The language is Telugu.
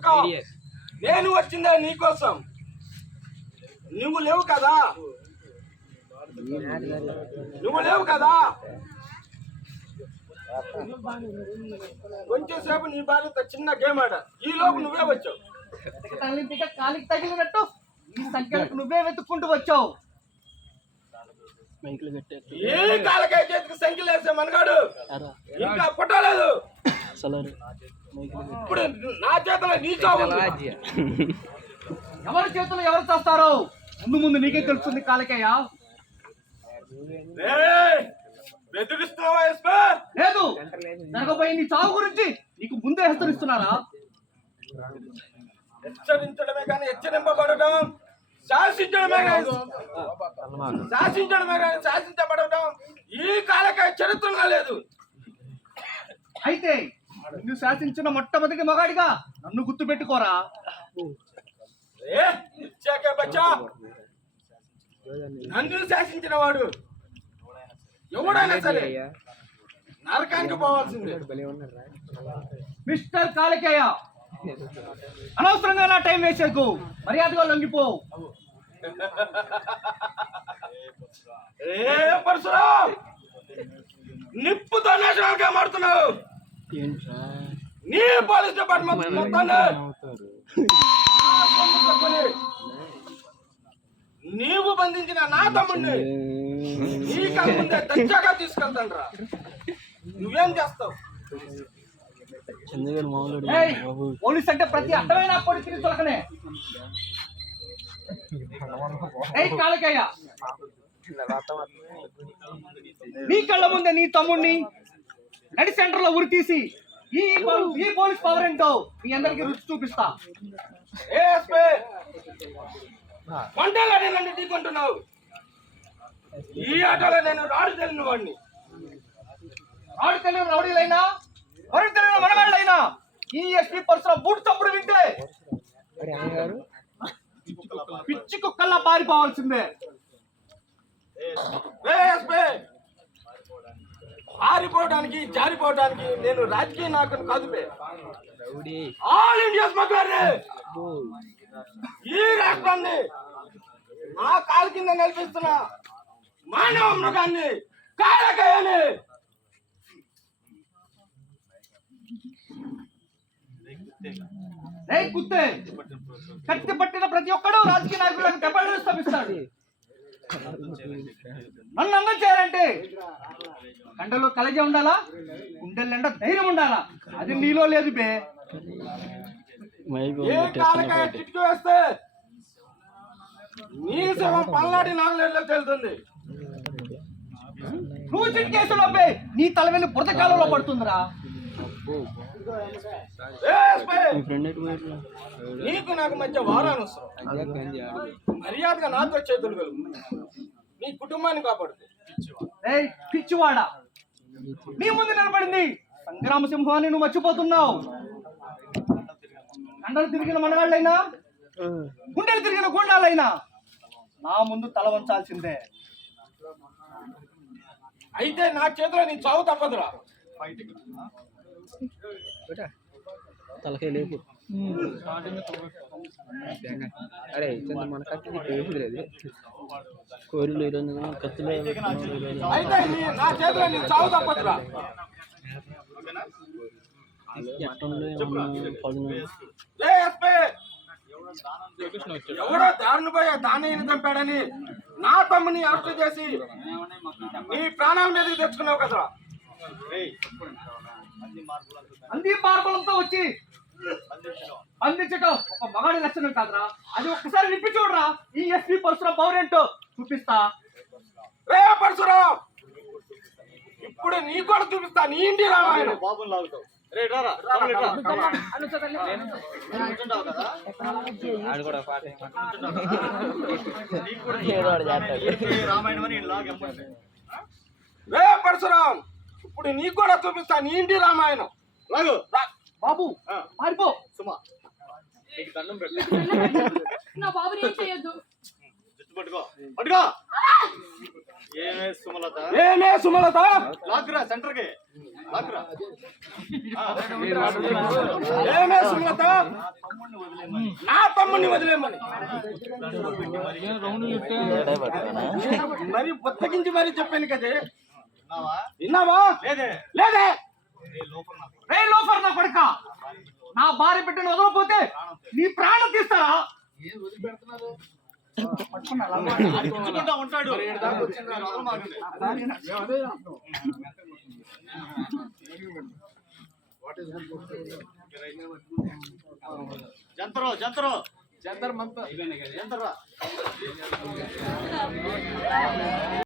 ఊరుకో. నేను వచ్చిందే నీకోసం. నువ్వు లేవు కదా, కొంచెం సేపు నీ భార్యతో చిన్న గేమ్ ఆడ. ఈ లోపు నువ్వే వచ్చావు. కాలికి తగిలినట్టు ఈ సంఖ్యలకు నువ్వే వెతుక్కుంటూ వచ్చావు. ఏ కాలకాయ చేతికి సంఖ్యలు వేసే మనగాడు ఇంకా పుట్టలేదు. ఇప్పుడు నా చేతిలో నీ చావు. ఎవరి చేతులు ఎవరు చేస్తారో ముందు నీకే తెలుస్తుంది కాలకేయ. బెదిరిస్తున్నావా? లేదు, జరగబోయే నీ చావు గురించి నీకు ముందే హెచ్చరిస్తున్నారా? హెచ్చరించడమే కానీ హెచ్చరింపబడటం, శాసించడమే కానీ శాసించబడటం ఈ కాలకాయ చరిత్రగా లేదు. అయితే నిన్ను శాసించిన మొట్టమొదటి మగాడిగా నన్ను గుర్తు పెట్టుకోరా. నన్ను శాసించిన వాడు ఎవడైనా సరే నరకానికి పోవాల్సిందే. మిస్టర్ కాలకేయ, అనవసరంగా నా టైం వేసేకు, మర్యాదగా లొంగిపో. పరశురాం, నిప్పుతో నేషనల్ గా మారుతున్నావు. నీ పోలీస్ డిపార్ట్మెంట్ మొత్తాన్ని నీవు బంధించిన నా తమ్ముడిని నీ కళ్ళ దచ్చాగా తీసుకెళ్తాను రా. నువ్వేం చేస్తావు? పోలీస్ అంటే ప్రతి అర్థమైన పొడికి తొలకనే. కాలకేయ, నీ కళ్ళ ముందే నీ తమ్ముడిని నడి సెంటర్ లో ఉరి తీసి ఈ పోలీస్ పవర్ ఏంటో మీ అందరికి రుచి చూపిస్తా. వంటలో నన్ను ఢీకొంటున్నావు. ఈ ఆటలో నేను రాడు తెలియని వాడిని. రాడు తెలియని రౌడీలైనా, వరుణ్ తెలియని మనగాళ్ళైనా ఈ ఎస్పీ పరశురాం బూట్ చప్పుడు వింటే పిచ్చి కుక్కల్లా పారిపోవాల్సిందే. పారిపోవడానికి జారిపోవడానికి నేను రాజకీయ నాయకుని కాదుపే. All India smuggler. ఈ రాష్ట్రాన్ని నా కాలు కింద నిలిపిస్తున్న మానవ మృగాన్ని కాలకేయని. కుత్తే కత్తి పట్టిన ప్రతి ఒక్కడు రాజకీయ నాయకులకు దెబ్బలు స్థాపిస్తాడు. నన్ను అన్నం చేయాలంటే కండలో కలజ ఉండాలా, గుండెలంట ధైర్యం ఉండాలా. అది నీలో లేదు బే. చిట్టు వేస్తే నీ శవం పల్నాటి నాలుగేళ్ళలో తెలుతుంది. నువ్వు చిట్కేసావు బే, నీ తల వెళ్ళి బురదకాలంలో పడుతుందిరా. నీకు నాకు మధ్య వారాన్ని మర్యాదగా నాతో చేతులు కలుగు. నీ కుటుంబాన్ని కాపాడుతూ. పిచ్చివాడా, నీ ముందు నిలబడింది సంగ్రామ సింహాన్ని నువ్వు మర్చిపోతున్నావు. కండలు తిరిగిన మనగాళ్ళైనా, గుండెలు తిరిగిన గుండాలైనా నా ముందు తల వంచాల్సిందే. అయితే నా చేతిలో నీ చావు తప్పదురా. తలకాయ లేపు. అరే మన కత్తి కోరిలు ఈరోజు కత్తులు. అయితే నా చేతిలో నీ చావు తప్పదురా. ఎవడో దారుని పోయే దాన్ని చంపాడని నా తమ్ముని అరెస్ట్ చేసి నీ ప్రాణాల మీదకి తెచ్చుకున్నావు కదా. అంది మార్పులంతా వచ్చి అందించటం ఒక మగాడి లక్షణం కాదురా. అది ఒక్కసారి నిప్పి చూడరా. ఈ ఎస్పీ పరశురాం పవర్ ఏంటో చూపిస్తా. రే పరశురాం, ఇప్పుడు నీ కూడా చూపిస్తా. నీ ఇంటి రామాయణం. రే పరశురాం, ఇప్పుడు నీకు కూడా చూపిస్తా నీ ఇంటి రామాయణం. బాబు పారిపో. సుమా, నీకు దండం పెట్టు. నా బాబుని ఏం చేయొద్దు. పట్టుకో పట్టుకో. ఏమే సుమలత లాక్రా సెంటర్ కి లాక్రా ఏమే సుమలత నా తమ్ముడిని వదిలేమని మరి బొత్తగించి మరి చెప్పాను కదే విన్నావా లేదే లేదే రే లోఫర్ నా కొడుక నా భార్య బిడ్డను వదలపోతే నీ ప్రాణం తీస్తారా అరుచుకుంటా ఉంటాడు జంతరో జంతరో జంతర్ మంతర్ జంతరా